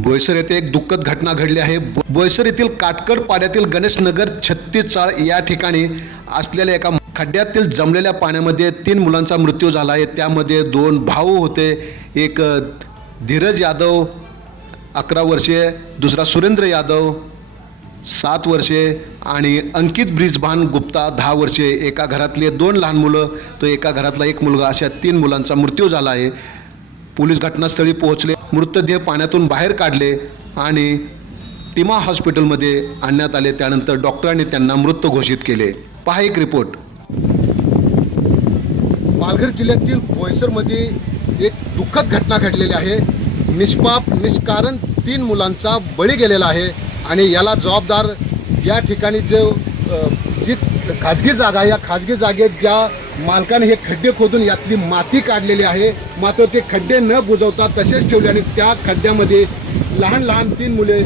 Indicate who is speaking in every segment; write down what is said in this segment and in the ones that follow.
Speaker 1: बोईसर येथे एक दुःखद घटना घडली आहे. बोईसर येथील काटकर पाड्यातील गणेश नगर छत्तीस चाळ या ठिकाणी असलेल्या एका खड्ड्यातील जमलेल्या पाण्यामध्ये तीन मुलांचा मृत्यू झाला आहे. त्यामध्ये दोन भाऊ होते. एक धीरज यादव अकरा वर्षे दुसरा सुरेंद्र यादव सात वर्षे आणि अंकित ब्रिजभान गुप्ता दहा वर्षे. एका घरातले दोन लहान मुलं तो एका घरातला एक मुलगा अशा तीन मुलांचा मृत्यू झाला आहे. पोलीस घटनास्थळी पोहोचले. मृतदेह पाण्यातून बाहेर काढले आणि टिमा हॉस्पिटलमध्ये आणण्यात आले. त्यानंतर डॉक्टरांनी त्यांना मृत घोषित केले. पहा एक रिपोर्ट.
Speaker 2: पालघर जिल्ह्यातील बोईसरमध्ये एक दुःखद घटना घडलेली आहे. निष्पाप निष्कारण तीन मुलांचा बळी गेलेला आहे आणि याला जबाबदार या ठिकाणी जे जी खाजगी जागा आहे या खाजगी जागेत ज्या मालकाने हे खड्डे खोदून यातली माती काढलेली आहे मात्र ते खड्डे न बुजवता तसेच ठेवले आणि त्या खड्ड्यामध्ये लहान लहान तीन मुले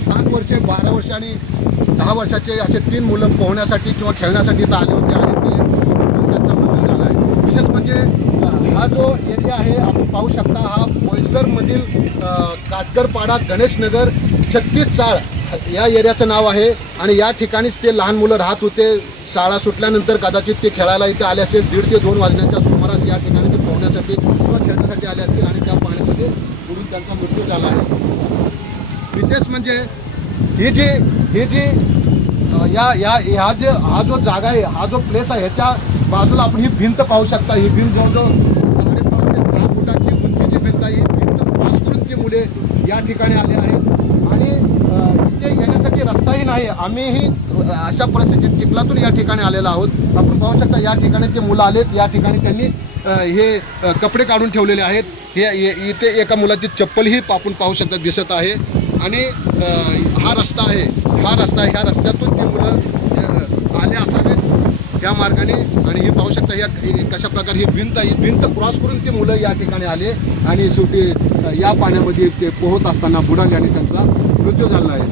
Speaker 2: सात वर्षे बारा वर्ष आणि दहा वर्षाचे असे तीन मुलं पोहण्यासाठी किंवा खेळण्यासाठी इथं आले होते आणि ते त्यांचा मृत्यू झाला आहे. विशेष म्हणजे हा जो एरिया आहे आपण पाहू शकता हा बोईसरमधील काटकरपाडा गणेशनगर छत्तीस चाळ या एरियाचं नाव आहे आणि या ठिकाणीच ते लहान मुलं राहत होते. शाळा सुटल्यानंतर कदाचित ते खेळायला इथे आले असेल. दीड ते दोन वाजण्याच्या सुमारास या ठिकाणी ते पोहण्यासाठी किंवा खेळण्यासाठी आले असतील आणि त्या पाण्यामध्ये बुडून त्यांचा मृत्यू झाला आहे. विशेष म्हणजे ही जी ही जी या या ह्या जे हा जो जागा आहे हा जो प्लेस आहे ह्याच्या बाजूला आपण ही भिंत पाहू शकता. ही भिंत जवळजवळ साडेपाच ते सहा फुटाची उंचीची भिंत आहे. ही भिंत पाच फुटची मुले या ठिकाणी आले आहेत. इथे रस्ताही नाही. आम्हीही अशा परिस्थितीत चिखलातून या ठिकाणी आलेलो आहोत. आपण पाहू शकता या ठिकाणी ते मुलं आलेत. या ठिकाणी त्यांनी हे कपडे काढून ठेवलेले आहेत. हे इथे एका मुलाची चप्पलही आपण पाहू शकता दिसत आहे. आणि हा रस्ता आहे. हा रस्ता ह्या रस्त्यातून ते मुलं आले असावेत या मार्गाने. आणि हे पाहू शकता या कशा प्रकारे ही भिंत ही भिंत क्रॉस करून ते मुलं या ठिकाणी आले. आणि शेवटी या पाण्यामध्ये ते पोहत असताना बुडाले आणि त्यांचा मृत्यू झाला आहे.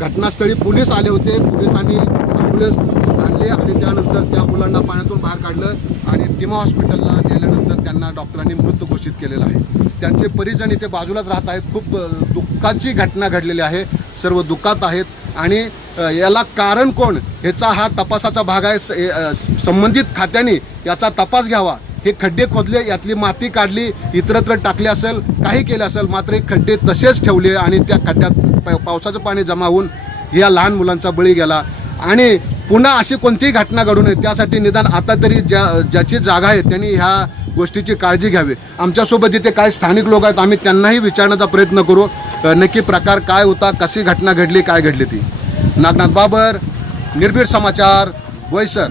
Speaker 2: घटनास्थळी पोलीस आले होते. पोलिसांनी ॲम्ब्युलन्स आणले आणि त्यानंतर त्या मुलांना पाण्यातून बाहेर काढलं आणि टिमा हॉस्पिटलला नेल्यानंतर त्यांना डॉक्टरांनी मृत घोषित केलेला आहे. त्यांचे परिजन इथे बाजूलाच राहत आहेत. खूप दुःखाची घटना घडलेली आहे. सर्व दुःखात आहेत आणि याला कारण कोण? ह्याचा हा तपासाचा भाग आहे. स- संबंधित खात्याने याचा तपास घ्यावा. हे खड्डे खोदले यातली माती काढली इतरत्र टाकले असेल काही केलं असेल मात्र हे खड्डे तसेच ठेवले आणि त्या खड्ड्यात प- पावसाचं पाणी जमा होऊन या लहान मुलांचा बळी गेला. आणि पुन्हा अशी कोणतीही घटना घडू नये त्यासाठी निदान आता तरी ज्या ज्याची जागा आहे त्यांनी ह्या गोष्टीची काळजी घ्यावी. आमच्यासोबत इथे काय स्थानिक लोक आहेत आम्ही त्यांनाही विचारण्याचा प्रयत्न करू. नक्की प्रकार काय होता कशी घटना घडली काय घडली ती? नागनाथ बाबर निर्भीड समाचार वैसर.